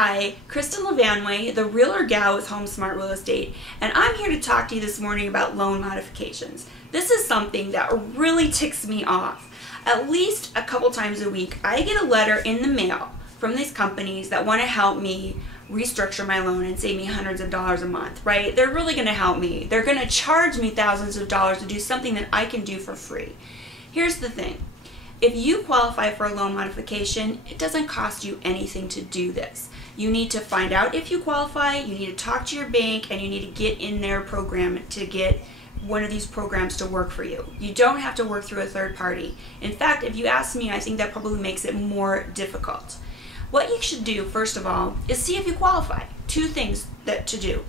Hi, Kristen Levanway, the Realtor Gal with Home Smart Real Estate, and I'm here to talk to you this morning about loan modifications. This is something that really ticks me off. At least a couple times a week, I get a letter in the mail from these companies that want to help me restructure my loan and save me hundreds of dollars a month, right? They're really going to help me. They're going to charge me thousands of dollars to do something that I can do for free. Here's the thing. If you qualify for a loan modification, it doesn't cost you anything to do this. You need to find out if you qualify, you need to talk to your bank, and you need to get in their program to get one of these programs to work for you. You don't have to work through a third party. In fact, if you ask me, I think that probably makes it more difficult. What you should do, first of all, is see if you qualify. Two things to do.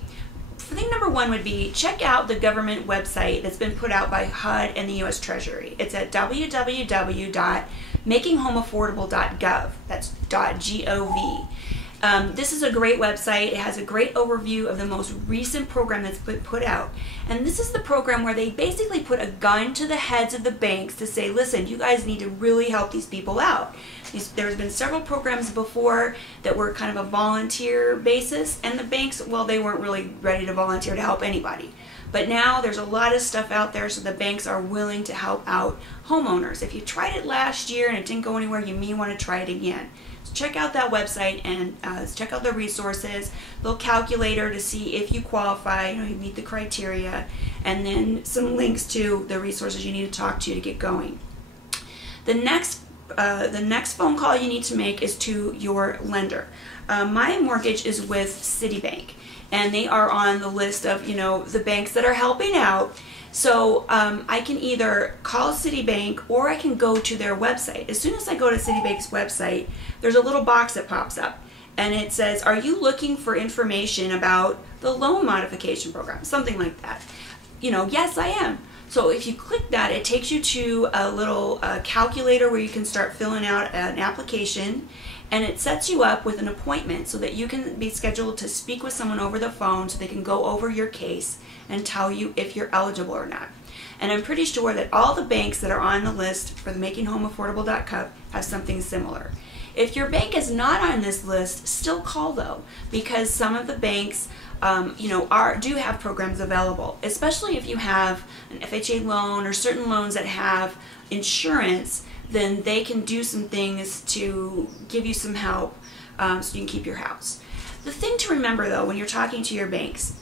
Thing number one would be check out the government website that's been put out by HUD and the U.S. Treasury. It's at www.makinghomeaffordable.gov. That's .gov. This is a great website. It has a great overview of the most recent program that's been put out. And this is the program where they basically put a gun to the heads of the banks to say, listen, you guys need to really help these people out. There's been several programs before that were kind of a volunteer basis, and the banks, well, they weren't really ready to volunteer to help anybody. But now there's a lot of stuff out there, so the banks are willing to help out homeowners. If you tried it last year and it didn't go anywhere, you may want to try it again. So check out that website and check out the resources, little calculator to see if you qualify, you meet the criteria, and then some links to the resources you need to talk to get going. The next phone call you need to make is to your lender. My mortgage is with Citibank, and they are on the list of the banks that are helping out. So I can either call Citibank or I can go to their website. As soon as I go to Citibank's website, there's a little box that pops up, and it says, "Are you looking for information about the loan modification program?" Something like that. Yes, I am. So if you click that, it takes you to a little calculator where you can start filling out an application, and it sets you up with an appointment so that you can be scheduled to speak with someone over the phone so they can go over your case and tell you if you're eligible or not. And I'm pretty sure that all the banks that are on the list for the makinghomeaffordable.gov have something similar. If your bank is not on this list, still call though, because some of the banks do have programs available, especially if you have an FHA loan or certain loans that have insurance. Then they can do some things to give you some help so you can keep your house. The thing to remember though, when you're talking to your banks,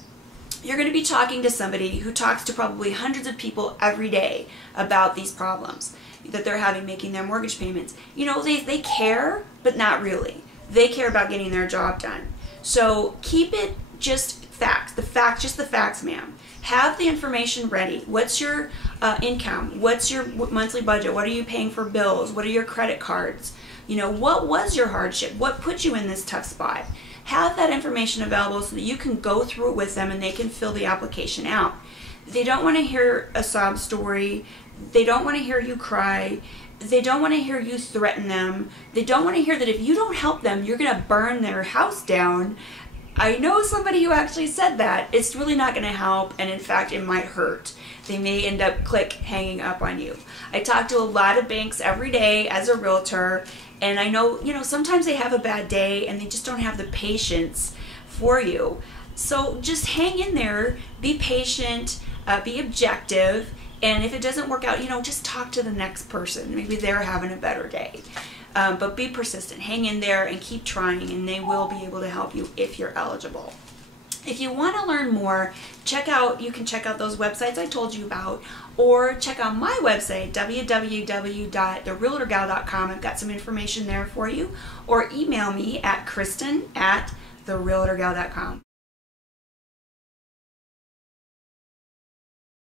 you're going to be talking to somebody who talks to probably hundreds of people every day about these problems that they're having making their mortgage payments. They care, but not really. They care about getting their job done. So keep it just facts, just the facts, ma'am. Have the information ready. What's your income? What's your monthly budget? What are you paying for bills? What are your credit cards? What was your hardship? What put you in this tough spot? Have that information available so that you can go through it with them and they can fill the application out. They don't want to hear a sob story. They don't want to hear you cry. They don't want to hear you threaten them. They don't want to hear that if you don't help them, you're going to burn their house down. I know somebody who actually said that. It's really not going to help, and in fact, it might hurt. They may end up hanging up on you. I talk to a lot of banks every day as a realtor, and I know, sometimes they have a bad day and they just don't have the patience for you. So just hang in there, be patient, be objective, and if it doesn't work out, just talk to the next person. Maybe they're having a better day. But be persistent, hang in there, and keep trying, and they will be able to help you if you're eligible. If you want to learn more, you can check out those websites I told you about, or check out my website, www.therealtorgal.com. I've got some information there for you, or email me at kristen@therealtorgal.com.